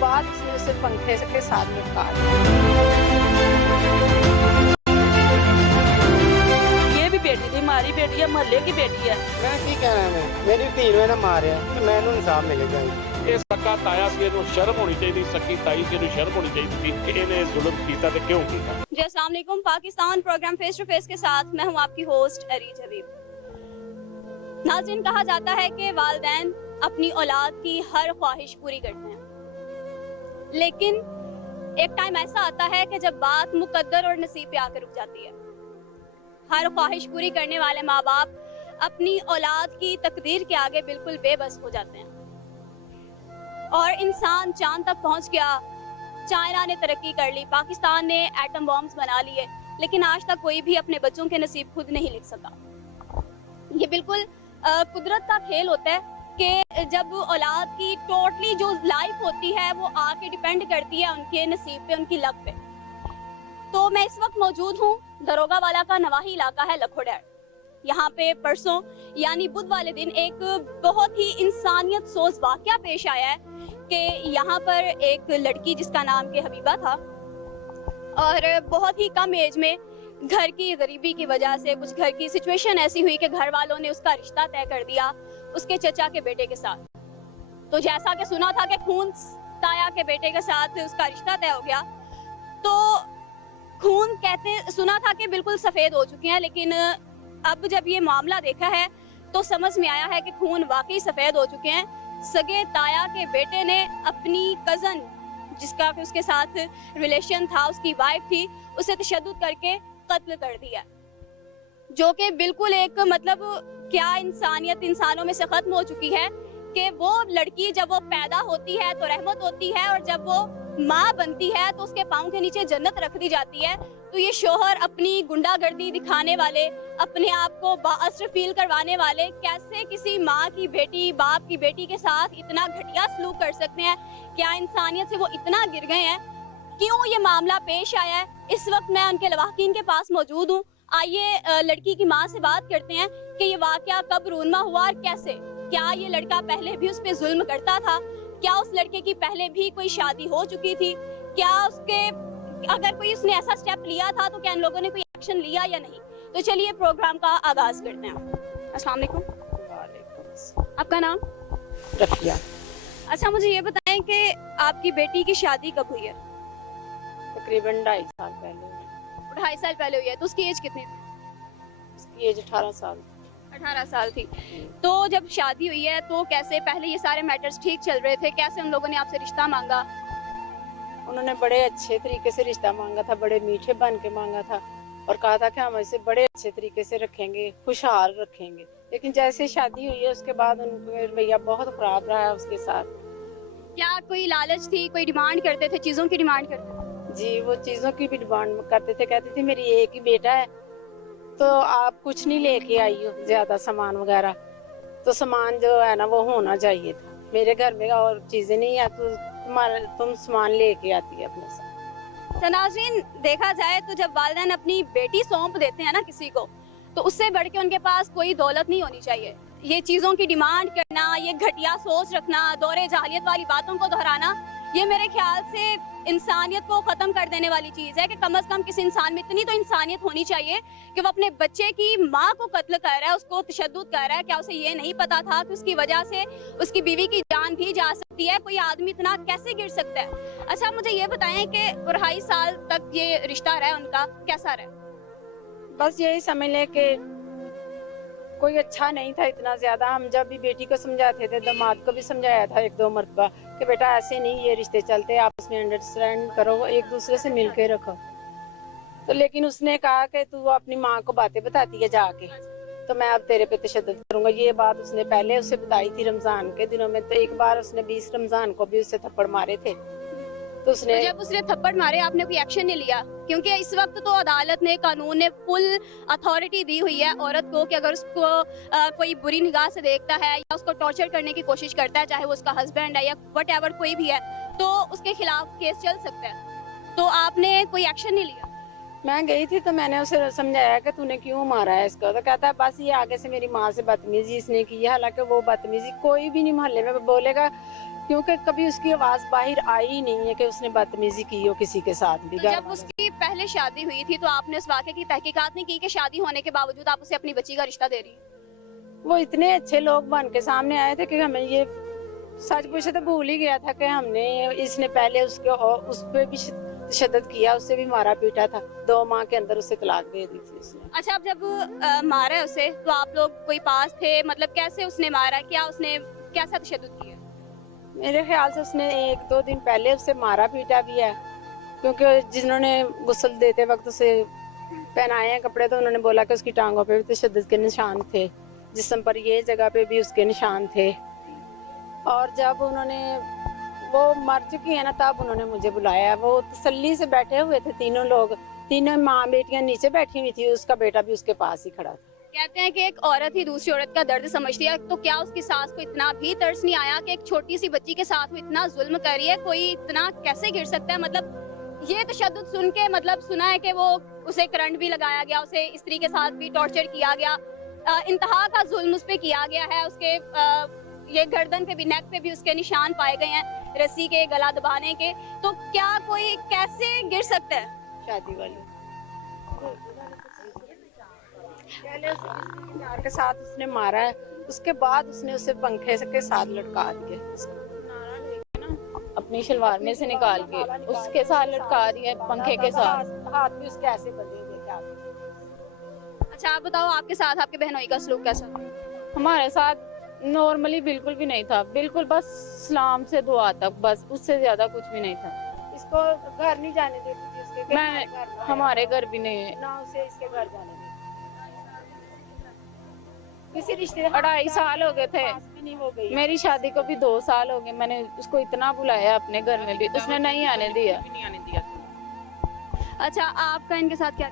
बाद उसने उसे पंखे के साथ लटका दिया। ये भी बेटी थी, हमारी बेटी है, मोहल्ले की बेटी है। मैं की कहना है, मेरी ਧੀ ਨੂੰ ਇਹਨਾਂ ਮਾਰਿਆ ਤੇ ਮੈਨੂੰ ਇਨਸਾਫ ਮਿਲੇਗਾ। ਇਹ ਸੱਕਾ ਤਾਇਆ ਸੀ, ਇਹਨੂੰ ਸ਼ਰਮ ਹੋਣੀ ਚਾਹੀਦੀ, ਸੱਕੀ ਤਾਈ ਸੀ, ਇਹਨੂੰ ਸ਼ਰਮ ਹੋਣੀ ਚਾਹੀਦੀ ਸੀ ਕਿ ਇਹਨੇ ਜ਼ੁਲਮ ਕੀਤਾ ਤੇ ਕਿਉਂ ਕੀਤਾ। जी अस्सलाम वालेकुम। Pakistan program face to face के साथ मैं हूं आपकी होस्ट अरीज हबीब। नाज़रीन, कहा जाता है कि वालिदैन अपनी औलाद की हर ख्वाहिश पूरी करते हैं, लेकिन एक टाइम ऐसा आता है कि जब बात मुकद्दर और नसीब पे आकर रुक जाती है। हर ख्वाहिश पूरी करने वाले माँ बाप अपनी औलाद की तकदीर के आगे बिल्कुल बेबस हो जाते हैं, और इंसान चांद तक पहुंच गया, चाइना ने तरक्की कर ली, पाकिस्तान ने एटम बॉम्ब्स बना लिए, लेकिन आज तक कोई भी अपने बच्चों के नसीब खुद नहीं लिख सका। ये बिल्कुल कुदरत का खेल होता है कि जब औलाद की टोटली जो लाइफ होती है वो आके डिपेंड करती है उनके नसीब पे, उनकी लक पे। तो मैं इस वक्त मौजूद हूँ दरोगा वाला का नवाही इलाका है लखोडैर। यहाँ पे परसों यानी बुध वाले दिन एक बहुत ही इंसानियत सोच वाकया पेश आया है कि यहाँ पर एक लड़की जिसका नाम के हबीबा था, और बहुत ही कम एज में घर की गरीबी की वजह से कुछ घर की सिचुएशन ऐसी हुई कि घर वालों ने उसका रिश्ता तय कर दिया उसके चचा के बेटे के साथ। तो जैसा कि सुना था कि खून ताया के बेटे के साथ उसका रिश्ता तय हो गया, तो खून कहते सुना था कि बिल्कुल सफ़ेद हो चुके हैं, लेकिन अब जब ये मामला देखा है तो समझ में आया है कि खून वाकई सफ़ेद हो चुके हैं। सगे ताया के बेटे ने अपनी कज़न जिसका उसके साथ रिलेशन था, उसकी वाइफ थी, उसे तशद्दुद करके कत्ल कर दिया, जो कि बिल्कुल एक मतलब क्या इंसानियत इंसानों में से ख़त्म हो चुकी है कि वो लड़की जब वो पैदा होती है तो रहमत होती है, और जब वो माँ बनती है तो उसके पाँव के नीचे जन्नत रख दी जाती है। तो ये शोहर अपनी गुंडागर्दी दिखाने वाले, अपने आप को बाअसर फील करवाने वाले कैसे किसी माँ की बेटी, बाप की बेटी के साथ इतना घटिया सलूक कर सकते हैं? क्या इंसानियत से वो इतना गिर गए हैं? क्यों ये मामला पेश आया है? इस वक्त मैं उनके लवाकिन के पास मौजूद हूँ। आइए लड़की की माँ से बात करते हैं कि ये वाकया कब रूनमा हुआ और कैसे। क्या ये लड़का पहले भी उस पर जुल्म करता था? क्या उस लड़के की पहले भी कोई शादी हो चुकी थी? क्या उसके अगर कोई उसने ऐसा स्टेप लिया था तो क्या इन लोगों ने कोई एक्शन लिया या नहीं? तो चलिए प्रोग्राम का आगाज करते हैं। अस्सलाम वालेकुम। आपका नाम? रखिया। अच्छा, मुझे ये बताएं कि आपकी बेटी की शादी कब हुई है? तकरीबन 2.5 साल पहले। 2.5 साल पहले हुई है। तो उसकी एज कितनी थी? उसकी एज 18 साल। 18 साल थी। तो जब शादी हुई है तो कैसे, पहले ये सारे मैटर्स ठीक चल रहे थे, कैसे उन लोगों ने आपसे रिश्ता मांगा? उन्होंने बड़े अच्छे तरीके से रिश्ता मांगा था, बड़े मीठे बन के मांगा था, और कहा था कि हम इसे बड़े अच्छे तरीके से रखेंगे, खुशहाल रखेंगे। लेकिन जैसे शादी हुई है उसके बाद उनका रवैया बहुत खराब रहा है उसके साथ। क्या कोई लालच थी, कोई डिमांड करते थे, चीज़ों की डिमांड करते थे? जी, वो चीज़ों की भी डिमांड करते थे। कहते थे मेरी एक ही बेटा है तो आप कुछ नहीं लेके आई हो ज़्यादा सामान वगैरह, तो सामान जो है ना वो होना चाहिए था। मेरे घर में और चीज़ें नहीं है तो तुम सामान लेके आती है अपने साथ। तो नाज़रीन, देखा जाए तो जब वालिदैन अपनी बेटी सौंप देते हैं ना किसी को, तो उससे बढ़ के उनके पास कोई दौलत नहीं होनी चाहिए। ये चीज़ों की डिमांड करना, ये घटिया सोच रखना, दौरे जाहिलियत वाली बातों को दोहराना, ये मेरे ख्याल से इंसानियत को ख़त्म कर देने वाली चीज़ है कि कम से कम किसी इंसान में इतनी तो इंसानियत होनी चाहिए कि वो अपने बच्चे की माँ को कत्ल कर रहा है, उसको तशद्दुद कर रहा है। क्या उसे ये नहीं पता था कि उसकी वजह से उसकी बीवी की जान भी जा सकती है? कोई आदमी इतना कैसे गिर सकता है? अच्छा, मुझे ये बताएं कि 2.5 साल तक ये रिश्ता रहा उनका, कैसा रहा? बस यही समझ ले कि कोई अच्छा नहीं था इतना ज्यादा। हम जब भी बेटी को समझाते थे, दामाद को भी समझाया था 1-2 मरतबा कि बेटा ऐसे नहीं ये रिश्ते चलते, आपस में अंडरस्टैंड करो, एक दूसरे से मिल के रखो। तो लेकिन उसने कहा कि तू अपनी माँ को बातें बताती है जाके, तो मैं अब तेरे पे तशद्दुद करूंगा। ये बात उसने पहले उसे बताई थी रमजान के दिनों में। तो एक बार उसने 20 रमजान को भी उससे थप्पड़ मारे थे। तो जब उसने थप्पड़ मारे आपने कोई एक्शन नहीं लिया? क्योंकि इस वक्त तो अदालत ने, कानून ने फुल अथॉरिटी दी हुई है औरत को कि अगर उसको कोई बुरी निगाह से देखता है या उसको टॉर्चर करने की कोशिश करता है, चाहे वो उसका हस्बैंड है या व्हाटएवर कोई भी है, तो उसके खिलाफ केस चल सकता है। तो आपने कोई एक्शन नहीं लिया? मैं गई थी तो मैंने उसे समझाया कि तूने क्यों मारा है इसको, तो कहता है बस ये आगे से मेरी माँ से बदतमीजी इसने की है। हालांकि वो बदतमीजी कोई भी नहीं मोहल्ले में बोलेगा, क्योंकि कभी उसकी आवाज बाहर आई ही नहीं है कि उसने बदतमीजी की हो किसी के साथ भी। तो जब उसकी पहले शादी हुई थी तो आपने उस वाक़े की तहकीकात नहीं की कि शादी होने के बावजूद आप उसे अपनी बच्ची का रिश्ता दे रही हैं? वो इतने अच्छे लोग बन के सामने आए थे कि हमें ये सच पूछे तो भूल ही गया था कि हमने इसने पहले उसके उस पे भी शिद्दत किया, उससे भी मारा पीटा था। 2 माह के अंदर उसे तलाक दे दी थी उसने। अच्छा, अब जब मारा है उसे तो आप लोग कोई पास थे? मतलब कैसे उसने मारा, क्या उसने कैसा तशद्दुद किया? मेरे ख्याल से उसने 1-2 दिन पहले उसे मारा पीटा भी है, क्योंकि जिन्होंने गुस्ल देते वक्त उसे पहनाए हैं कपड़े तो उन्होंने बोला कि उसकी टांगों पे भी तशद्दुद के निशान थे, जिस्म पर ये जगह पे भी उसके निशान थे। और जब उन्होंने वो मर चुकी है ना तब उन्होंने मुझे बुलाया। वो तसल्ली से बैठे हुए थे तीनों लोग, तीनों माँ बेटियां नीचे बैठी हुई थी, उसका बेटा भी उसके पास ही खड़ा था। कहते हैं कि एक औरत ही दूसरी औरत का दर्द समझती है, तो क्या उसकी सास को इतना भी तरस नहीं आया कि एक छोटी सी बच्ची के साथ वो इतना जुल्म कर रही है? कोई इतना कैसे गिर सकता है? मतलब ये तशद्दुद सुन के मतलब सुना है कि वो उसे करंट भी लगाया गया, उसे स्त्री के साथ भी टॉर्चर किया गया, इंतहा का जुल्म उस पे किया गया है। उसके ये गर्दन पे भी, नेक पे भी उसके निशान पाए गए हैं रस्सी के, गला दबाने के। तो क्या कोई कैसे गिर सकता है? शादी वाली पहले उसे प्यार के साथ उसने मारा है, उसके बाद उसने उसे पंखे के साथ लटका दिया, अपनी शलवार में से निकाल के उसके साथ लटका दिया पंखे के साथ। हाथ भी उसके ऐसे बंधे हुए थे। अच्छा, आप बताओ आपके साथ आपके बहनोई का सलूक कैसा था? हमारे साथ नॉर्मली बिल्कुल भी नहीं था, बिल्कुल बस सलाम से दुआ तक, बस उससे ज्यादा कुछ भी नहीं था। इसको घर नहीं जाने देती थी उसके, कि मैं हमारे घर भी नहीं, ना उसे इसके घर जाने देती। किसी रिश्ते 2.5 साल हो गए थे भी नहीं हो गई। मेरी शादी को भी 2 साल हो गए। मैंने उसको इतना बुलाया अपने घर में भी, उसने नहीं आने दिया। अच्छा, आपका इनके साथ क्या?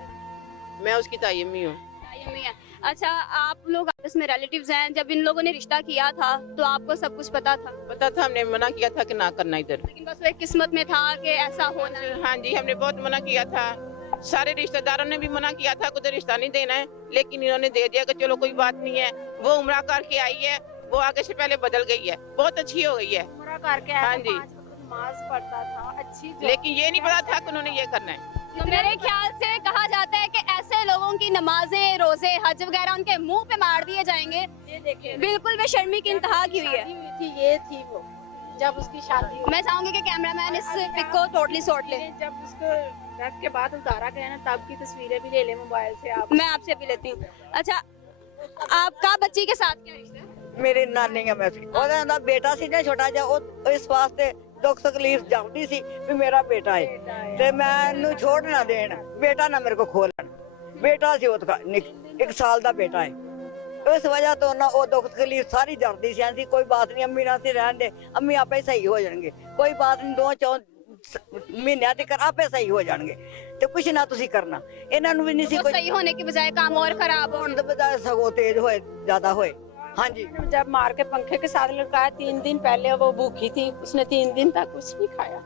मैं उसकी तायमी हूँ। तायम्मी है। अच्छा, आप लोग आपस में रिलेटिव्स हैं, जब इन लोगों ने रिश्ता किया था तो आपको सब कुछ पता था? पता था, हमने मना किया था कि ना करना इधर। लेकिन बस वो एक किस्मत में था कि ऐसा होना है। हाँ जी, हमने बहुत मना किया था, सारे रिश्तेदारों ने भी मना किया था कि रिश्ता नहीं देना है, लेकिन इन्होंने दे दिया कि चलो कोई बात नहीं है। वो उम्रा करके आई है, वो आगे से पहले बदल गई है, बहुत अच्छी हो गई है। उम्रा करके हाँ जी। 5 वक्त नमाज पढ़ता था, अच्छी लेकिन ये नहीं पता था कि उन्होंने ये करना है। तो मेरे ख्याल से कहा जाता है कि ऐसे लोगों की नमाजें, रोजे, हज वगैरह उनके मुंह पे मार दिए जाएंगे। ये देखे बिल्कुल बेशर्मी की इंतहा की हुई है। शादी हुई थी, ये थी वो जब उसकी शादी हुई। मैं चाहूंगी कि कैमरामैन इस पिक को टोटली सोट ले। जब उसको डेथ के बाद उतारा गया ना तब की तस्वीरें भी ले ले मोबाइल से आप। मैं आपसे भी लेती हूँ। अच्छा, आपका बच्ची के साथ क्या रिश्ता है? ਮੇਰੀ ਨਾਨੀ ਆ ਮੈਂ ਉਹਦਾ ਦਾ ਬੇਟਾ ਸੀ ਨਾ ਛੋਟਾ ਜਿਹਾ, ਉਹ ਇਸ ਵਾਸਤੇ ਦੁੱਖ ਤਕਲੀਫ ਜਾਉਂਦੀ ਸੀ ਵੀ ਮੇਰਾ ਬੇਟਾ ਹੈ ਤੇ ਮੈਂ ਇਹਨੂੰ ਛੋੜ ਨਾ ਦੇਣ, ਬੇਟਾ ਨਾ ਮੇਰੇ ਕੋ ਖੋ ਲੈਣ। ਬੇਟਾ ਸੀ ਉਹ 1 ਸਾਲ ਦਾ ਬੇਟਾ ਹੈ। ਇਸ ਵਜ੍ਹਾ ਤੋਂ ਨਾ ਉਹ ਦੁੱਖ ਤਕਲੀਫ ਸਾਰੀ ਜਰਦੀ ਸੀ। ਆਂਦੀ ਕੋਈ ਬਾਤ ਨਹੀਂ, ਅੰਮੀ ਨਾਲ ਸੀ ਰਹਿਣ ਦੇ, ਅੰਮੀ ਆਪੇ ਸਹੀ ਹੋ ਜਾਣਗੇ, ਕੋਈ ਬਾਤ ਨਹੀਂ, 2-4 ਮਹੀਨਿਆਂ ਤੱਕ ਆਪੇ ਸਹੀ ਹੋ ਜਾਣਗੇ ਤੇ ਕੁਛ ਨਾ ਤੁਸੀਂ ਕਰਨਾ। ਇਹਨਾਂ ਨੂੰ ਵੀ ਨਹੀਂ ਸੀ तो ਕੋਈ सही होने की बजाय काम और खराब हो। ਹੋਣ ਦੇ ਬਜਾਏ ਸਗੋਂ ਤੇਜ਼ ਹੋਏ, ਜ਼ਿਆਦਾ ਹੋਏ। हाँ जी, जब मार के पंखे के साथ लटकाया 3 दिन पहले वो भूखी थी, उसने 3 दिन तक कुछ नहीं खाया।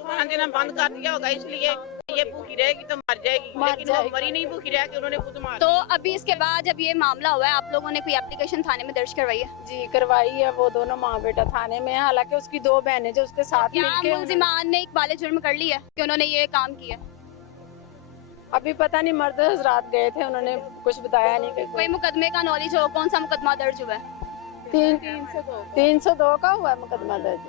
खाना देना बंद कर दिया होगा, इसलिए ये भूखी रहेगी तो मर जाएगी, लेकिन वो मरी नहीं, भूखी रह के उन्होंने खुद मार। तो अभी इसके बाद जब ये मामला हुआ है, आप लोगों ने कोई एप्लीकेशन थाने में दर्ज करवाई है? जी करवाई है, वो दोनों माँ बेटा थाने में है। हालांकि उसकी 2 बहनें जो उसके साथ क्या मिलके मुलजिमान ने इकबाल जुर्म कर लिया कि उन्होंने ये काम किया? अभी पता नहीं, मर्द हजरात गए थे, उन्होंने कुछ बताया नहीं कि कोई मुकदमे का नॉलेज हो? कौन सा मुकदमा दर्ज हुआ है? 302 का हुआ है मुकदमा दर्ज।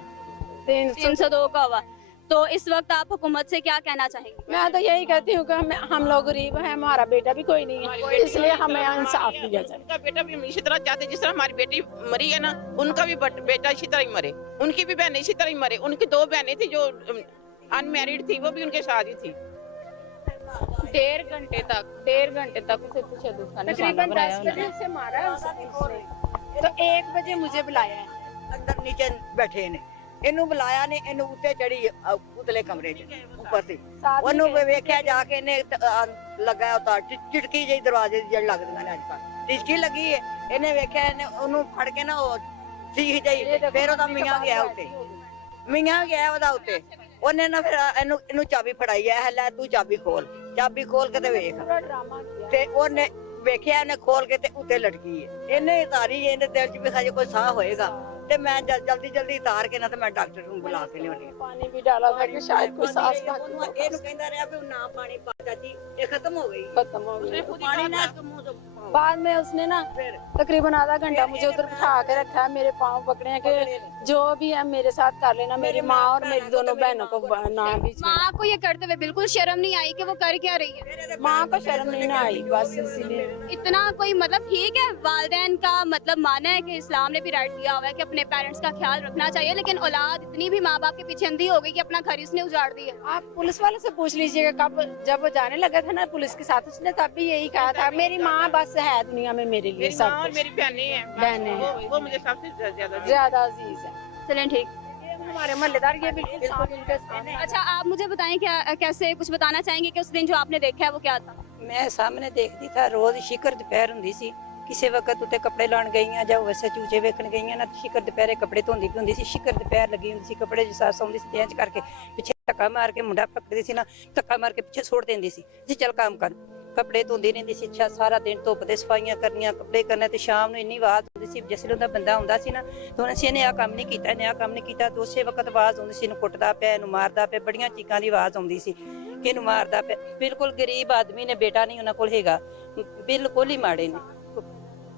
302 का हुआ। तो इस वक्त आप हुकूमत से क्या कहना चाहेंगे? मैं तो यही कहती हूँ कि हम लोग गरीब हैं, हमारा बेटा भी कोई नहीं है, इसलिए हमें इंसाफ दिया जाए। उनका बेटा भी इसी तरह चाहते, जिस तरह हमारी बेटी मरी है ना, उनका भी बेटा इसी तरह ही मरे, उनकी भी बहनें इसी तरह ही मरे। उनकी 2 बहनें थी जो अनमैरिड थी, वो भी उनके साथ ही थी। 1.5 घंटे तक उसे तशद्दुद का निशाना तकरीबन बनाया 10 बजे उसे मारा है उसने, तो 1 बजे मुझे बुलाया है। ਅੰਦਰ ਨੀਚੇ ਬੈਠੇ ਨੇ, ਇਹਨੂੰ ਬੁਲਾਇਆ ਨੇ, ਇਹਨੂੰ ਉੱਤੇ ਚੜੀ ਉਤਲੇ ਕਮਰੇ 'ਚ ਉੱਪਰ ਸੀ। ਉਹਨੂੰ ਵੇਖਿਆ ਜਾ ਕੇ ਇਹਨੇ ਲਗਾਇਆ ਤਾਂ ਚਿਟਕੀ ਜਿਹੀ ਦਰਵਾਜ਼ੇ ਦੀ ਜੜ ਲੱਗਦੀਆਂ ਨੇ ਅੱਜ ਕੱਲ੍ਹ, ਟਿਚਕੀ ਲੱਗੀ ਹੈ। ਇਹਨੇ ਵੇਖਿਆ, ਇਹਨੇ ਉਹਨੂੰ ਫੜ ਕੇ ਨਾ ਉਹ ਸੀਖ ਜਿਹੀ, ਫਿਰ ਉਹਦਾ ਮੀਆਂ ਗਿਆ ਉੱਤੇ, ਮੀਆਂ ਗਿਆ ਉਹਦਾ ਉੱਤੇ, ਉਹਨੇ ਨਾ ਫਿਰ ਇਹਨੂੰ ਚਾਬੀ ਫੜਾਈ ਐ ਲੈ ਤੂੰ ਚਾਬੀ ਖੋਲ ਕੇ ਤੇ ਵੇਖ पूरा ड्रामा किया ਤੇ ਉਹਨੇ ਵੇਖਿਆ ਇਹਨੇ ਖੋਲ ਕੇ ਤੇ ਉੱਤੇ ਲਟਕੀ ਹੈ ਇਹਨੇ ਉਤਾਰੀ ਇਹਨੇ ਦਿਲ 'ਚ ਵੀ ਹਜੇ ਕੋਈ ਸਾਹ ਹੋਏਗਾ ਤੇ ਮੈਂ ਜਲਦੀ ਉਤਾਰ ਕੇ ਨਾ ਤੇ ਮੈਂ ਡਾਕਟਰ ਨੂੰ ਬੁਲਾ ਕੇ ਲਿਆਉਣੀ पानी भी डाला था कि शायद कोई सांस ना ਇਹਨੂੰ ਕਹਿੰਦਾ ਰਿਹਾ ਵੀ ਨਾ ਪਾਣੀ ਪਾ ਚਾਚੀ ਇਹ ਖਤਮ ਹੋ ਗਈ खत्म हो गई ਪਾਣੀ ਨਾ ਮੂੰਹ ਤੋਂ बाद में उसने ना तकरीबन आधा घंटा मुझे उधर बिठा के रखा है, मेरे पाँव पकड़े हैं कि जो भी है मेरे साथ कर लेना, मेरी माँ और मेरी दोनों बहनों को ना बीच में। माँ को ये करते हुए बिल्कुल शर्म नहीं आई कि वो कर क्या रही है? माँ को शर्म नहीं ना आई, बस इसीलिए। इतना कोई मतलब ठीक है, वालिदैन का मतलब माना है कि इस्लाम ने भी राइट दिया हुआ है कि अपने पेरेंट्स का ख्याल रखना चाहिए, लेकिन औलाद इतनी भी माँ बाप के पीछे अंधी हो गई कि अपना घर ही उसने उजाड़ दिया। आप पुलिस वाले से पूछ लीजिएगा, कब जब वो जाने लगा था ना पुलिस के साथ, उसने तब भी यही कहा था मेरी माँ बस है दुनिया में मेरे लिए मेरी सब माँ और कुछ। मेरी बहनें हैं, बहनें हैं। वो मुझे सबसे ज्यादा ज्यादा अजीज है। चलें ठीक। ये हमारे मोहल्लेदार ये बिल्कुल साफ इनके सामने। अच्छा आप मुझे बताएं क्या कैसे कुछ बताना चाहेंगे कि उस दिन जो आपने देखा है वो क्या था? ਮੈਂ ਸਾਹਮਣੇ ਦੇਖਦੀ ਥਾ ਰੋਜ਼ ਸ਼ਿਕਰ ਦੁਪਹਿਰ ਹੁੰਦੀ ਸੀ, ਕਿਸੇ ਵਕਤ ਉੱਤੇ ਕੱਪੜੇ ਲਾਉਣ ਗਈਆਂ ਜਾਂ ਵੈਸੇ ਚੂਚੇ ਵੇਖਣ ਗਈਆਂ ਨਾ, ਸ਼ਿਕਰ ਦੁਪਹਿਰੇ ਕੱਪੜੇ ਧੋਂਦੀ ਪਈ ਹੁੰਦੀ ਸੀ, ਸ਼ਿਕਰ ਦੁਪਹਿਰ ਲੱਗੀ ਹੁੰਦੀ ਸੀ, ਕੱਪੜੇ ਜਿਸ ਸਾਹ ਸੌਂਦੀ ਸੀ ਇੰਜ ਕਰਕੇ ਪਿੱਛੇ ਧੱਕਾ ਮਾਰ ਕੇ ਮੁੰਡਾ ਪਕੜਦੀ ਸੀ ਨਾ, ਧੱਕਾ ਮਾਰ ਕੇ ਪਿੱਛੇ ਛੋੜ ਦਿੰਦੀ ਸੀ ਜੀ ਚੱਲ ਕੰਮ ਕਰ, ਕੱਪੜੇ ਧੋਂਦੀ ਰਹਿੰਦੀ ਸੀ, ਅੱਛਾ ਸਾਰਾ ਦਿਨ ਧੁੱਪ ਦੇ ਸਫਾਈਆਂ ਕਰਨੀਆਂ, ਕੱਪੜੇ ਕਰਨੇ, ਤੇ ਸ਼ਾਮ ਨੂੰ ਇੰਨੀ ਆਵਾਜ਼ ਹੁੰਦੀ ਸੀ ਜਿਸ ਵੇਲੇ ਉਹਦਾ ਬੰਦਾ ਆਉਂਦਾ ਸੀ ਨਾ ਤਾਂ ਉਹਨੇ ਸੀ ਇਹਨੇ ਆਹ ਕੰਮ ਨਹੀਂ ਕੀਤਾ, ਇਹਨੇ ਆਹ ਕੰਮ ਨਹੀਂ ਕੀਤਾ, ਤੇ ਉਸੇ ਵਕਤ ਆਵਾਜ਼ ਆਉਂਦੀ ਸੀ ਇਹਨੂੰ ਕੁੱਟਦਾ ਪਿਆ, ਇਹਨੂੰ ਮਾਰਦਾ ਪਿਆ, ਬੜੀਆਂ ਚੀਕਾਂ ਦੀ ਆਵਾਜ਼ ਆਉਂਦੀ ਸੀ ਕਿ ਇਹਨੂੰ ਮਾਰਦਾ ਪਿਆ। ਬਿਲਕੁਲ ਗਰੀਬ ਆਦਮੀ ਨੇ, ਬੇਟਾ ਨਹੀਂ ਉਹਨਾਂ ਕੋਲ ਹੈਗਾ, ਬਿਲਕੁਲ ਹੀ ਮਾੜੇ ਨੇ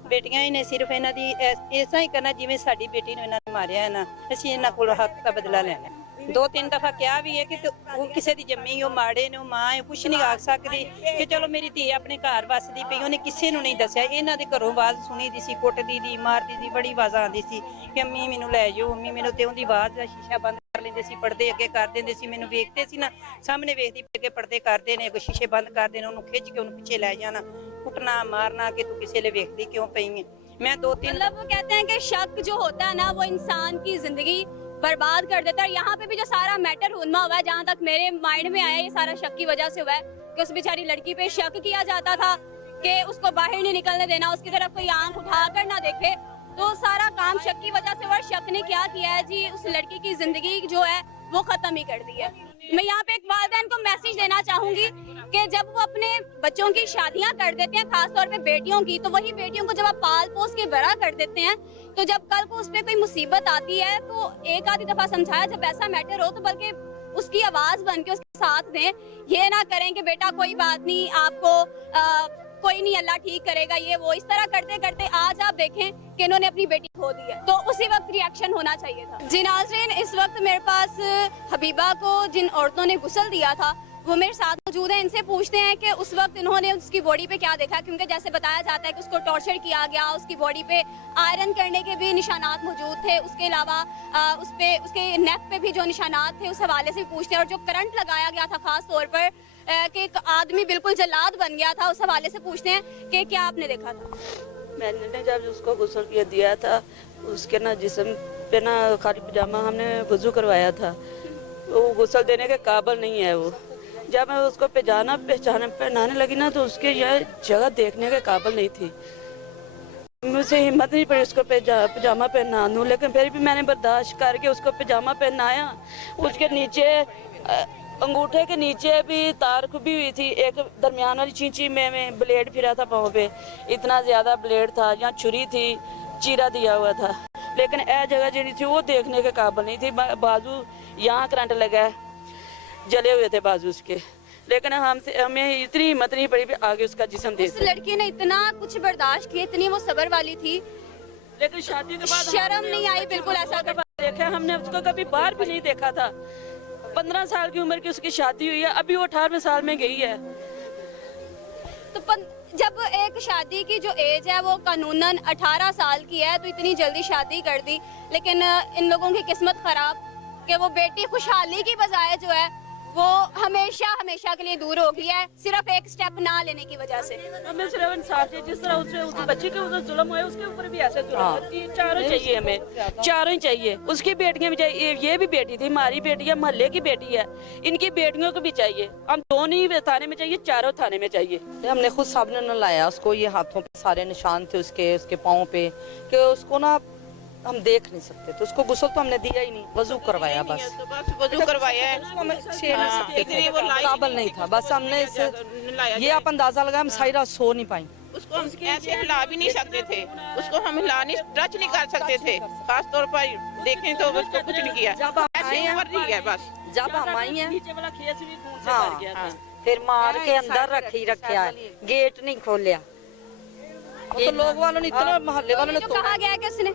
ਬੇਟੀਆਂ ਹੀ ਨੇ, ਸਿਰਫ ਇਹਨਾਂ ਦੀ ਐਸਾ ਹੀ ਕਰਨਾ ਜਿਵੇਂ ਸਾਡੀ ਬੇਟੀ ਨੂੰ ਇਹਨਾਂ ਨੇ ਮਾਰਿਆ ਹੈ ਨਾ, ਅਸੀਂ ਇਹਨਾਂ ਕੋਲ ਹੱਕ ਦਾ ਬਦਲਾ ਲੈਣਾ। ਦੋ ਤਿੰਨ ਦਫਾ ਕਿਹਾ ਵੀ ਹੈ ਕਿ ਉਹ ਕਿਸੇ ਦੀ ਜੰਮੀ ਉਹ ਮਾੜੇ ਨੇ, ਉਹ ਮਾਂ ਹੈ, ਕੁਛ ਨਹੀਂ ਆਖ ਸਕਦੀ ਕਿ ਚਲੋ ਮੇਰੀ ਧੀ ਆਪਣੇ ਘਰ ਵੱਸਦੀ ਪਈ, ਉਹਨੇ ਕਿਸੇ ਨੂੰ ਨਹੀਂ ਦੱਸਿਆ। ਇਹਨਾਂ ਦੇ ਘਰੋਂ ਆਵਾਜ਼ ਸੁਣੀ ਦੀ ਸੀ, ਕੁੱਟਦੀ ਦੀ, ਮਾਰਦੀ ਦੀ, ਬੜੀ ਆਵਾਜ਼ਾਂ ਆਉਂਦੀ ਸੀ ਕਿ ਅੰਮੀ ਮੈਨੂੰ ਲੈ ਜਾਓ, ਅੰਮੀ ਮੈਨੂੰ, ਤੇ ਉਹਦੀ ਆਵਾਜ਼ ਦਾ ਸ਼ੀਸ਼ਾ ਬੰਦ ਕਰ ਲੈਂਦੇ ਸੀ, ਪਰਦੇ ਅੱਗੇ ਕਰ ਦਿੰਦੇ ਸੀ, ਮੈਨੂੰ ਵੇਖਦੇ ਸੀ ਨਾ ਸਾਹਮਣੇ ਵੇਖਦੀ ਪਈ ਕਿ ਪਰਦੇ ਕਰਦੇ ਨੇ, ਸ਼ੀਸ਼ੇ ਬੰਦ ਕਰਦੇ ਨੇ, ਉਹਨੂੰ ਖਿੱਚ ਕੇ ਉਹਨੂੰ ਪਿੱਛੇ ਲੈ ਜਾਣਾ, ਕੁੱਟਣਾ मारना कि तू किसी ले देखती क्यों पई है। मैं दो तीन मतलब वो कहते हैं कि शक जो होता है ना वो इंसान की जिंदगी बर्बाद कर देता है। यहाँ पे भी जो सारा मैटर हुआ हुआ है, जहाँ तक मेरे माइंड में आया, ये सारा शक की वजह से हुआ है कि उस बेचारी लड़की पे शक किया जाता था कि उसको बाहर नहीं निकलने देना, उसकी तरफ कोई आंख उठाकर ना देखे, तो सारा काम शक की वजह से हुआ। शक ने क्या किया है जी, उस लड़की की जिंदगी जो है वो खत्म ही कर दी है। मैं यहाँ पे एक वालिदैन को मैसेज देना चाहूंगी कि जब वो अपने बच्चों की शादियां कर देते हैं, खासतौर पे बेटियों की, तो वही बेटियों को जब आप पाल पोस के बड़ा कर देते हैं, तो जब कल को उस पर कोई मुसीबत आती है तो एक आधी दफा समझाया, जब ऐसा मैटर हो तो बल्कि उसकी आवाज बन के उसके साथ दें, ये ना करें कि बेटा कोई बात नहीं, आपको कोई नहीं, अल्लाह ठीक करेगा, ये वो। इस तरह करते करते आज आप देखें कि इन्होंने अपनी बेटी खो दी है, तो उसी वक्त रिएक्शन होना चाहिए था। जी नाज़रीन, इस वक्त मेरे पास हबीबा को जिन औरतों ने गुस्ल दिया था वो मेरे साथ मौजूद हैं। इनसे पूछते हैं कि उस वक्त इन्होंने उसकी बॉडी पे क्या देखा, क्योंकि जैसे बताया जाता है कि उसको टॉर्चर किया गया, उसकी बॉडी पे आयरन करने के भी निशानात मौजूद थे, उसके अलावा उस पे उसके नेक पे भी जो निशानात थे उस हवाले से भी पूछते हैं, और जो करंट लगाया गया था खास तौर पर कि एक आदमी बिल्कुल जल्लाद बन गया था, उस हवाले से पूछते हैं कि क्या आपने देखा था? मैंने जब उसको गुस्ल किया दिया था, उसके ना जिस्म पे ना खाली पजामा हमने वजू करवाया था, वो गुस्ल देने के काबिल नहीं है वो। जब मैं उसको पहनाने लगी ना तो उसके यह जगह देखने के काबिल नहीं थी, मुझसे हिम्मत नहीं पड़ी उसको पजामा पहना दूँ, लेकिन फिर भी मैंने बर्दाश्त करके उसको पजामा पहनाया। उसके नीचे अंगूठे के नीचे भी तार खुबी हुई थी, एक दरमियान वाली चींची में ब्लेड फिरा था पाँव पे, इतना ज़्यादा ब्लेड था, यहाँ छुरी थी, चीरा दिया हुआ था, लेकिन यह जगह जी थी वो देखने के काबिल नहीं थी। बाजू यहाँ करंट लगा, जले हुए थे बाजू उसके, लेकिन हमें इतनी हिम्मत नहीं पड़ी आगे उसका जिस्म देख। उस लड़की ने इतना कुछ बर्दाश्त किया, इतनी वो सब्र वाली थी, लेकिन शादी के बाद शर्म नहीं आई बिल्कुल ऐसा देखा, हमने उसको कभी बाहर भी नहीं देखा था। 15 साल की उम्र की उसकी शादी हुई है, अभी वो 18वें साल में गई है। तो जब एक शादी की जो एज है वो कानूनन 18 साल की है, तो इतनी जल्दी शादी कर दी, लेकिन इन लोगों की किस्मत खराब कि वो बेटी खुशहाली की बजाय जो है वो हमेशा के लिए दूर हो गई है, सिर्फ एक स्टेप ना लेने की वजह से। हमें सिर्फ इंसाफ चाहिए, जिस तरह उस बच्ची के ऊपर जुल्म हुआ है उसके ऊपर भी ऐसे जुल्म, चारों चाहिए हमें, चारों ही चाहिए। उसकी बेटियां भी चाहिए, ये भी बेटी थी, हमारी बेटी है, मोहल्ले की बेटी है, इनकी बेटियों को भी चाहिए। हम दोनों ही थाने में चाहिए, चारों थाने में चाहिए। हमने खुद सामने न लाया उसको, ये हाथों पे सारे निशान थे उसके पाँव पे, कि उसको ना हम देख नहीं सकते, तो उसको गुस्ल तो हमने दिया ही नहीं, वजू करवाया बस। तो बस वजू करवाया है, उसको हमें छेड़ नहीं सकते इतनी थे, वो लायक काबिल नहीं था, बस हमने इसे ये आप अंदाजा लगाया, हम सारी रात सो नहीं पाई। उसको हम ऐसे हिला भी नहीं सकते थे, उसको हम हिला नहीं, टच नहीं कर सकते थे, खास तौर पर देखें तो उसको कुछ नहीं किया, जब हम ऐसे आए ही हैं, मर रही है बस। जब हम आई हैं हाँ, फिर मार के अंदर रखी रखा, गेट नहीं खोलिया। तो लोग वालों ने इतना, मोहल्ले वालों ने जो कहा गया है कि उसने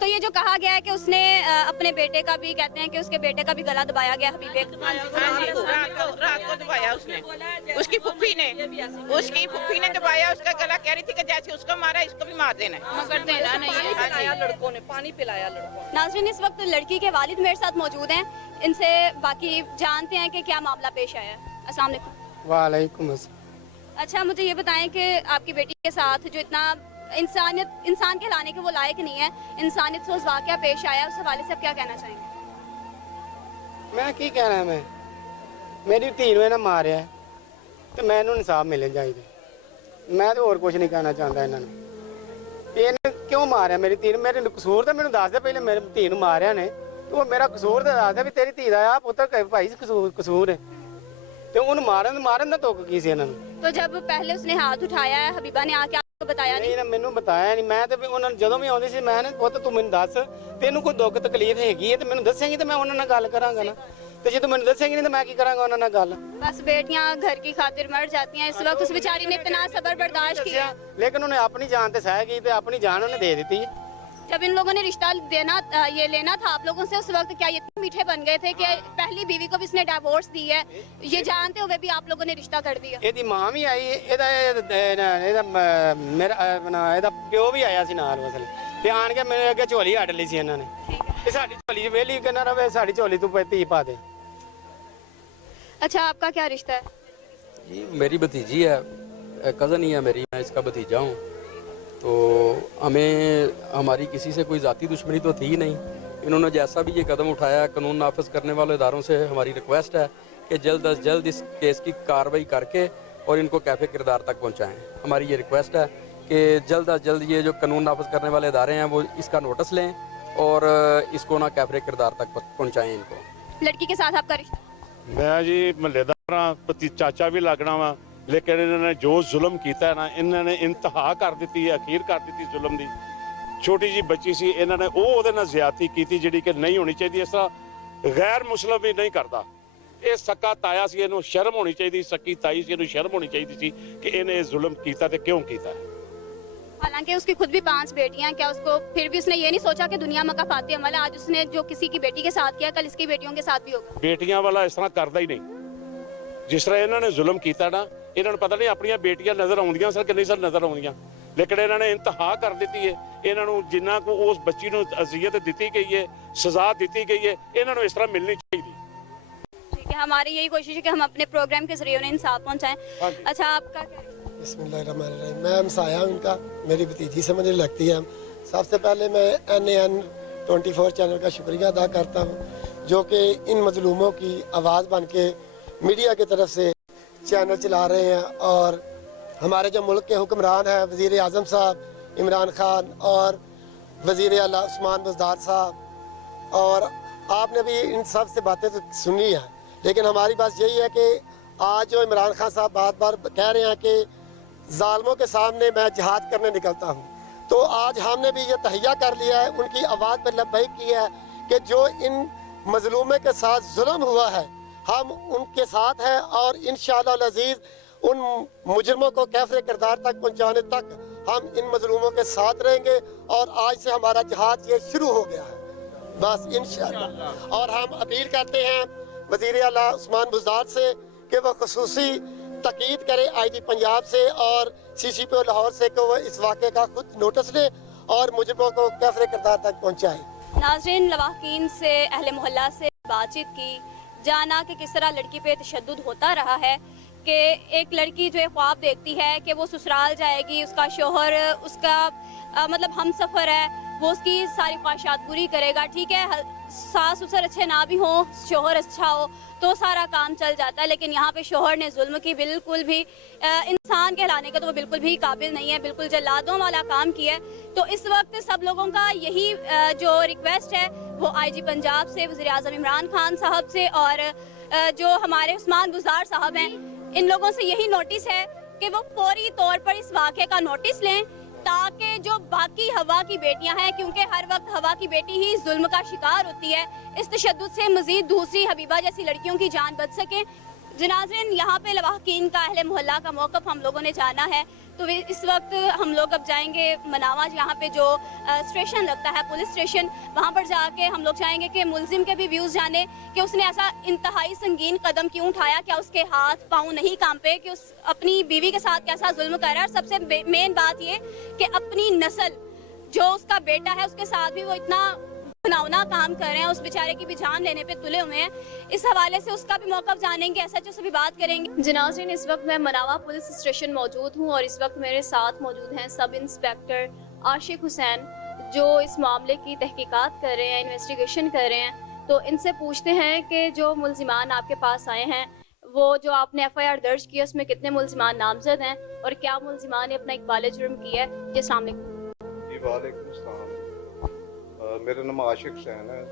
तो ये जो कहा गया है कि उसने अपने बेटे का भी, कहते हैं कि उसके बेटे का भी गला दबाया गया हबीबे। रात को दबाया उसने, उसकी फुफ्फी ने दबाया उसका गला, कह रही थी कि जैसे उसको मारा इसको भी मार देना है, मगर देना नहीं है। पिलाया लड़कों ने, पानी पिलाया लड़कों ने। नाज़रीन, इस वक्त लड़की के वालिद मेरे साथ मौजूद हैं, इनसे बाकी जानते हैं कि क्या मामला पेश आया है। अस्सलाम वालेकुम। वालेकुम अस्सलाम। अच्छा, मुझे ये बताएं कि आपकी बेटी के साथ जो इतना इंसान कहलाने के वो लायक नहीं है, इंसानियत से उस वाक़या पेश आया, उस हवाले से आप क्या कहना चाहेंगे? मैं की कहना, मैं मेरी ਧੀ ਨੂੰ ਇਹਨਾਂ ਮਾਰਿਆ ਤੇ ਮੈਨੂੰ ਇਨਸਾਫ ਮਿਲਣਾ ਚਾਹੀਦਾ। ਮੈਂ ਤਾਂ ਹੋਰ ਕੁਝ ਨਹੀਂ ਕਹਿਣਾ ਚਾਹੁੰਦਾ ਇਹਨਾਂ ਨੂੰ। ਇਹਨੇ ਕਿਉਂ ਮਾਰਿਆ ਮੇਰੀ ਧੀ ਨੂੰ? ਮੇਰੇ ਕਸੂਰ ਤਾਂ ਮੈਨੂੰ ਦੱਸ ਦੇ ਪਹਿਲੇ, ਮੇਰੀ ਧੀ ਨੂੰ ਮਾਰਿਆ ਨੇ ਤੂੰ ਮੇਰਾ ਕਸੂਰ ਤਾਂ ਦੱਸ ਦੇ ਵੀ ਤੇਰੀ ਧੀ ਦਾ ਆ ਪੁੱਤਰ ਭਾਈ ਕਸੂਰ ਹੈ ਤੇ ਉਹਨੂੰ ਮਾਰਨ ਦਾ ਤੁੱਕ ਕੀ ਸੀ ਇਹਨਾਂ ਨੂੰ? तो जब पहले उसने हाथ उठाया है, हबीबा ने आके आपको बताया नहीं? ਨਹੀਂ ਨਾ, ਮੈਨੂੰ ਬਤਾਇਆ ਨਹੀਂ। ਮੈਂ ਤੇ ਉਹਨਾਂ ਨੂੰ ਜਦੋਂ ਵੀ ਆਉਂਦੀ ਸੀ ਮੈਂ ਨਾ ਪੁੱਤ ਤੂੰ ਮੈਨੂੰ ਦੱਸ ਤੈਨੂੰ ਕੋਈ ਦੁੱਖ ਤਕਲੀਫ ਹੈਗੀ ਹੈ ਤੇ ਮੈਨੂੰ ਦੱਸੇਂਗੀ ਤੇ ਮੈਂ ਉਹਨਾਂ ਨਾਲ ਗੱਲ ਕਰਾਂਗਾ ਨਾ, ਤੇ ਜੇ ਤੂੰ ਮੈਨੂੰ ਦੱਸੇਂਗੀ ਨਹੀਂ ਤਾਂ ਮੈਂ ਕੀ ਕਰਾਂਗਾ ਉਹਨਾਂ ਨਾਲ ਗੱਲ? बस बेटियां घर की खातिर मर जाती हैं। इस वक्त उस बेचारी ने इतना सब्र बर्दाश्त किया, ਲੇਕਿन ਉਹਨੇ ਆਪਣੀ ਜਾਨ ਤੇ ਸਹਿ ਗਈ ਤੇ ਆਪਣੀ ਜਾਨ ਉਹਨੇ ਦੇ ਦਿੱਤੀ। जब इन लोगों ने रिश्ता ये लेना था आप लोगों से, उस वक्त क्या ये इतने मीठे बन गए थे कि पहली बीवी को भी इसने डिवोर्स दी है, ये जानते हुए भी आप लोगों ने रिश्ता कर दिया? ਇਹਦੀ ਮਾਂ ਵੀ ਆਈ, ਇਹਦਾ ਪਿਓ ਵੀ ਆਇਆ ਸੀ ਨਾਲ ਮਸਲ ਤੇ ਆਣ ਕੇ ਮੇਰੇ ਅੱਗੇ ਝੋਲੀ ਅੱਡ ਲਈ ਸੀ ਇਹਨਾਂ ਨੇ ਕਿ ਸਾਡੀ ਝੋਲੀ ਵੇਲੀ ਕਿ ਨਾ ਰਵੇ, ਸਾਡੀ ਝੋਲੀ ਤੂੰ ਧੀ ਪਾ ਦੇ। अच्छा, आपका क्या रिश्ता है? जी मेरी भतीजी है, कज़न ही है मेरी, मैं इसका भतीजा हूँ। तो हमें हमारी किसी से कोई ज़ाती दुश्मनी तो थी ही नहीं। इन्होंने जैसा भी ये कदम उठाया, कानून नाफिज करने वाले इदारों से हमारी रिक्वेस्ट है कि जल्द अज जल्द इस केस की कार्रवाई करके और इनको कैफे किरदार तक पहुँचाएँ। हमारी ये रिक्वेस्ट है कि जल्द अज जल्द ये जो कानून नाफिज करने वाले इदारे हैं वो इसका नोटिस लें और इसको ना कैफे किरदार तक पहुँचाएँ इनको। लड़की के साथ आपका रिश्ता? मैं जी मਹੱਲੇਦਾਰ ਪਤੀ ਚਾਚਾ ਵੀ ਲੱਗਣਾ ਵਾ, ਲੇਕਿਨ ਇਹਨਾਂ ਨੇ ਜੋ ਜ਼ੁਲਮ ਕੀਤਾ ਨਾ, ਇਹਨਾਂ ਨੇ ਇੰਤਹਾ ਕਰ ਦਿੱਤੀ ਹੈ, ਅਖੀਰ ਕਰ ਦਿੱਤੀ ਜ਼ੁਲਮ ਦੀ। ਛੋਟੀ ਜੀ ਬੱਚੀ ਸੀ, ਇਹਨਾਂ ਨੇ ਉਹਦੇ ਨਾਲ ਜ਼ਿਆਦਤੀ ਕੀਤੀ ਜਿਹੜੀ ਕਿ ਨਹੀਂ ਹੋਣੀ ਚਾਹੀਦੀ। ਇਸ ਤਰ੍ਹਾਂ ਗੈਰ ਮੁਸਲਮ ਵੀ ਨਹੀਂ ਕਰਦਾ। ਇਹ ਸੱਕਾ ਤਾਇਆ ਸੀ, ਇਹਨੂੰ ਸ਼ਰਮ ਹੋਣੀ ਚਾਹੀਦੀ, ਸੱਕੀ ਤਾਈ ਸੀ, ਇਹਨੂੰ ਸ਼ਰਮ ਹੋਣੀ ਚਾਹੀਦੀ ਸੀ ਕਿ ਇਹਨੇ ਜ਼ੁਲਮ ਕੀਤਾ ਤੇ ਕਿਉਂ ਕੀਤਾ। हालांकि उसकी खुद भी 5 बेटियां, क्या उसको फिर भी उसने ये नहीं सोचा कि दुनिया में का फाते अमल है, आज उसने जो किसी की बेटी के साथ किया कल इसकी बेटियों के साथ भी होगा? ਬੇਟੀਆਂ ਵਾਲਾ ਇਸ ਤਰ੍ਹਾਂ ਕਰਦਾ ਹੀ ਨਹੀਂ। ਜਿਸ ਤਰ੍ਹਾਂ ਇਹਨਾਂ ਨੇ ਜ਼ੁਲਮ ਕੀਤਾ ਨਾ, ਇਹਨਾਂ ਨੂੰ ਪਤਾ ਨਹੀਂ ਆਪਣੀਆਂ ਬੇਟੀਆਂ ਨਜ਼ਰ ਆਉਂਦੀਆਂ ਸਰ ਕਿ ਨਹੀਂ ਸਰ ਨਜ਼ਰ ਆਉਂਦੀਆਂ, ਲੇਕਿਨ ਇਹਨਾਂ ਨੇ ਇੰਤਹਾ ਕਰ ਦਿੱਤੀ ਹੈ। ਇਹਨਾਂ ਨੂੰ ਜਿੰਨਾ ਕੋ ਉਸ ਬੱਚੀ ਨੂੰ ਅਜ਼ੀਅਤ ਦਿੱਤੀ ਗਈ ਹੈ, ਸਜ਼ਾ ਦਿੱਤੀ ਗਈ ਹੈ, ਇਹਨਾਂ ਨੂੰ ਇਸ ਤਰ੍ਹਾਂ ਮਿਲਣੀ ਚਾਹੀਦੀ। ठीक है, हमारी यही कोशिश है कि हम अपने प्रोग्राम के जरिए उन्हें इंसाफ पहुंचाएं। अच्छा, आपका क्या रिश्ता? बिस्मिल्लाहिर्रहमानिर्रहीम। मैं हमसाया हूं इनका, मेरी भतीजी से मुझे लगती है। सबसे पहले मैं NAN 24 चैनल का शुक्रिया अदा करता हूं जो कि इन मजलूमों की आवाज़ बन के मीडिया की तरफ से चैनल चला रहे हैं। और हमारे जो मुल्क के हुक्मरान हैं, वज़ीर आज़म साहब इमरान खान और वज़ीर आला उस्मान बुज़दार साहब, और आपने भी इन सब से बातें तो सुनी हैं, लेकिन हमारी बात यही है कि आज जो इमरान खान साहब बार बार कह रहे हैं कि ज़ालिमों के सामने मैं जिहाद करने निकलता हूँ, तो आज हमने भी ये तहैया कर लिया है, उनकी आवाज़ पर लब्बैक की है कि जो इन मजलूमे के साथ जुल्म हुआ है हम उनके साथ हैं, और इंशाअल्लाह अज़ीज़ उन मुजरमों को कैफ़े किरदार तक पहुँचाने तक हम इन मजलूमों के साथ रहेंगे। और आज से हमारा जिहाद ये शुरू हो गया है बस इंशाअल्लाह। और हम अपील करते हैं वज़ीर आला उस्मान बुज़दार से कि वह ख़ुसूसी तकीद करे IG पंजाब से और CCPO लाहौर से कि वह इस वाक़े का खुद नोटिस ले और मुजरमों को कैफ़े किरदार तक पहुँचाए। नाज़रीन, लवाहकीन से, अहले मोहल्ला से बातचीत की, जाना कि किस तरह लड़की पे तशद्दुद होता रहा है, कि एक लड़की जो ख्वाब देखती है कि वो ससुराल जाएगी, उसका शोहर उसका मतलब हम सफ़र है, वो उसकी सारी ख्वाहिशात पूरी करेगा। ठीक है, सास ससुर अच्छे ना भी हो, शोहर अच्छा हो तो सारा काम चल जाता है, लेकिन यहाँ पे शोहर ने जुल्म की, बिल्कुल भी इंसान कहलाने का तो वो बिल्कुल भी काबिल नहीं है, बिल्कुल जल्लादों वाला काम किया है। तो इस वक्त सब लोगों का यही जो रिक्वेस्ट है वो आईजी पंजाब से, वज़ीर आज़म इमरान खान साहब से और जो हमारे उस्मान गुजार साहब हैं, इन लोगों से यही नोटिस है कि वो फौरी तौर पर इस वाक़े का नोटिस लें, ताकि जो बाकी हवा की बेटियां हैं, क्योंकि हर वक्त हवा की बेटी ही जुल्म का शिकार होती है, इस तशद्दुद से मज़ीद दूसरी हबीबा जैसी लड़कियों की जान बच सके। नाज़रीन, यहाँ पे लवाहकीन का अहले मोहल्ला का मौक़िफ़ हम लोगों ने जाना है, तो इस वक्त हम लोग अब जाएंगे मनावा, जहाँ पे जो स्टेशन लगता है पुलिस स्टेशन, वहाँ पर जाके हम लोग चाहेंगे कि मुलजिम के भी व्यूज़ जाने कि उसने ऐसा इंतहाई संगीन कदम क्यों उठाया, क्या उसके हाथ पाँव नहीं कांपे, कि उस अपनी बीवी के साथ कैसा जुल्म कर रहा है। और सबसे मेन बात ये कि अपनी नस्ल जो उसका बेटा है उसके साथ भी वो इतना घिनौना काम कर रहे हैं, उस बेचारे की भी जान लेने पे तुले हुए हैं। इस हवाले से उसका भी मौक़िफ़ जानेंगे, एसएचओ से भी बात करेंगे। नाज़रीन, इस वक्त मैं मनावा पुलिस स्टेशन मौजूद हूँ और इस वक्त मेरे साथ मौजूद हैं सब इंस्पेक्टर आशिक हुसैन, जो इस मामले की तहकीकात कर रहे हैं, इन्वेस्टिगेशन कर रहे हैं। तो इनसे पूछते हैं कि जो मुल्ज़िमान आपके पास आए हैं, वो जो आपने एफआईआर दर्ज की है उसमें कितने मुल्ज़िमान नामज़द हैं और क्या मुल्ज़िमान ने अपना इकबाल जुर्म किया है। जी अस्सलाम वालेकुम। मेरा नाम आशिक हुसैन है।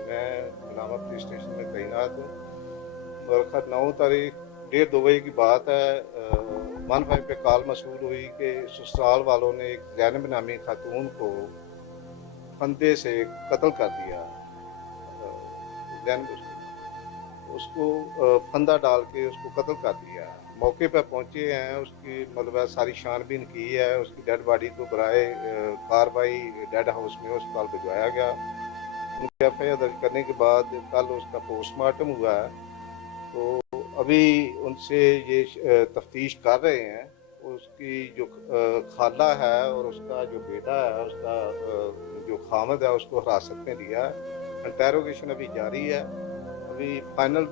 मैं मनावा पुलिस स्टेशन में तैनात हूँ। और 9 तारीख 1:30 बजे की बात है, 15 पे कॉल मसूल हुई कि ससुराल वालों ने एक ज़ैनब नामी खातून को फंदे से कत्ल कर दिया। उसको फंदा डाल के उसको कत्ल कर दिया। मौके पर पहुंचे हैं, उसकी मतलब सारी छानबीन की है, उसकी डेड बॉडी को बराए कार्रवाई डेड हाउस में अस्पताल भिजवाया गया। उनकी एफआईआर दर्ज करने के बाद कल उसका पोस्टमार्टम हुआ है, तो अभी उनसे ये तफ्तीश कर रहे हैं। उसकी जो खाला है और उसका जो बेटा है, उसका जो खामद है, उसको हिरासत में लिया है। इंटेरोगेशन अभी जारी है। अभी फाइनल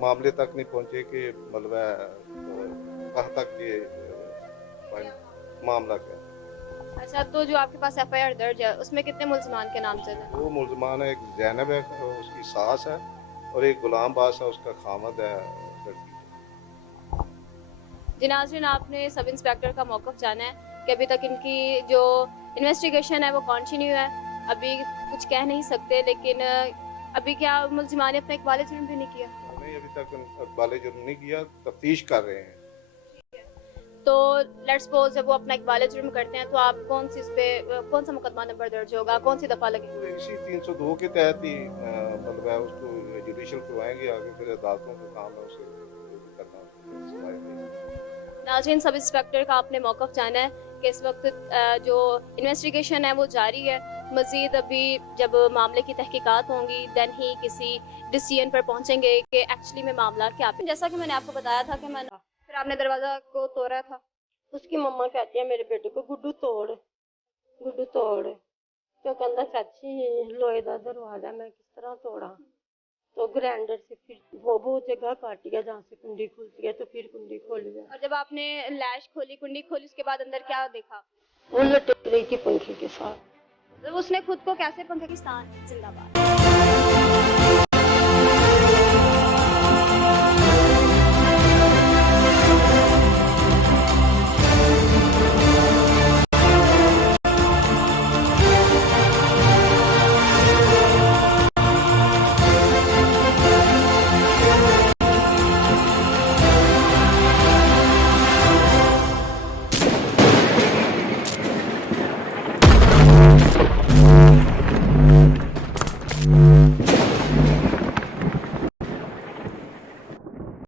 मामले तक नहीं पहुंचे कि मतलब कहाँ तक ये मामला क्या। अच्छा, तो जो आपके पास एफआईआर दर्ज है उसमें कितने मुल्ज़िमान के नामज़द हैं? 2 मुल्ज़िमान है, एक ज़ैनब है उसकी सास है और एक गुलाम बास है उसका खामद है। जी नाज़रीन, आपने सब इंस्पेक्टर का मौक़िफ़ जाना है कि अभी तक इनकी जो इन्वेस्टिगेशन है वो कंटिन्यू है। अभी कुछ कह नहीं सकते, लेकिन अभी क्या मुल्ज़िमान ने अपना इकबाल जुर्म भी नहीं किया? नहीं, अभी तक इकबाल जुर्म नहीं किया, तफ्तीश कर रहे हैं। तो लेट्स सपोज जब वो अपना इकबाल जुर्म करते हैं तो आप कौन सा मुकदमा नंबर दर्ज होगा, कौन सी दफ़ा लगेगी? इसी 302 के तहत ही मतलब उसको जुडिशल करवाएंगे, आगे फिर अदालतों का काम है उसे करना। नाज़रीन, सब इंस्पेक्टर का आपने मौक़िफ़ जाना है कि इस वक्त जो इन्वेस्टिगेशन है वो जारी है। मज़ीद अभी जब मामले की तहकीकात होंगी देन ही किसी डिसीजन पर पहुंचेंगे कि एक्चुअली में मामला क्या है। जैसा कि मैंने आपको बताया था कि मैंने फिर आपने दरवाज़ा को तोड़ा था। उसकी मम्मा कहती है मेरे बेटे को, गुड्डू तोड़। तो कहता चाची लोहे का दरवाजा मैं किस तरह तोड़ा। तो ग्राइंडर से फिर वो जगह काट गया जहाँ से कुंडी खुलती है, तो फिर कुंडी खोल गया। और जब आपने लैश खोली, कुंडी खोली, उसके बाद अंदर क्या देखा? वो लटक रही थी पंखे के साथ। उसने खुद को कैसे पंखे की जिंदाबाद